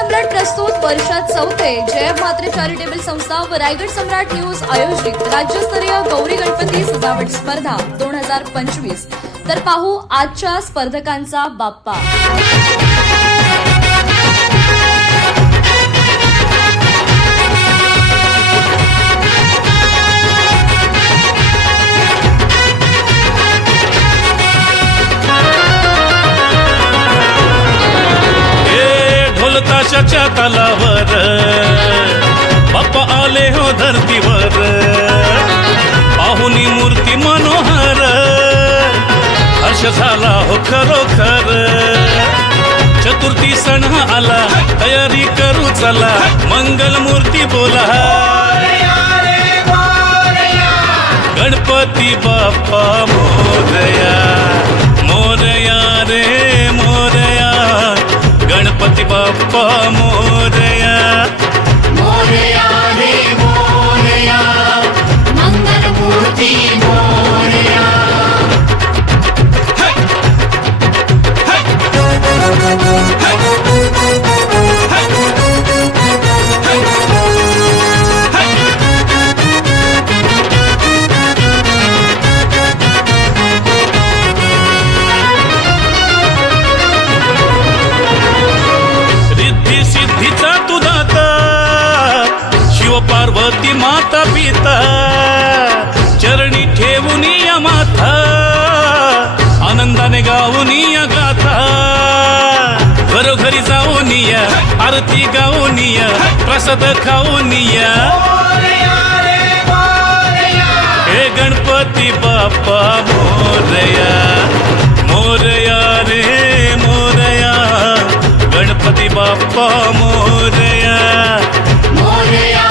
सम्राट प्रस्तुत वर्षात चौथे जय म्हात्रे चॅरिटेबल संस्था व रायगड सम्राट न्यूज आयोजित राज्यस्तरीय गौरी गणपती सजावट स्पर्धा 2025। तर पाहू आजच्या स्पर्धकांचा बाप्पा। ताशाच्या तालावर बाप्पा आले हो धरतीवर, पाहुनी मूर्ती मनोहर, हर्ष झाला हो खरोखर। चतुर्थी सण आला, तयारी करू चला, मंगल मूर्ती बोला, गणपती बाप्पा मोरया, मोरया रे मोरया, गणपती बाप्पा मोरया, मोरया रे मोरया, मंगल मूर्ती मोरया। पार्वती माता पिता चरणी ठेवून या माथा, आनंदाने गाऊन या गाथा, घरोघरी जाऊन या, आरती गाऊन या, प्रसाद खाऊन या, हे गणपती बाप्पा मोरया, मोरया रे मोरया, गणपती बाप्पा मोरया, मोरया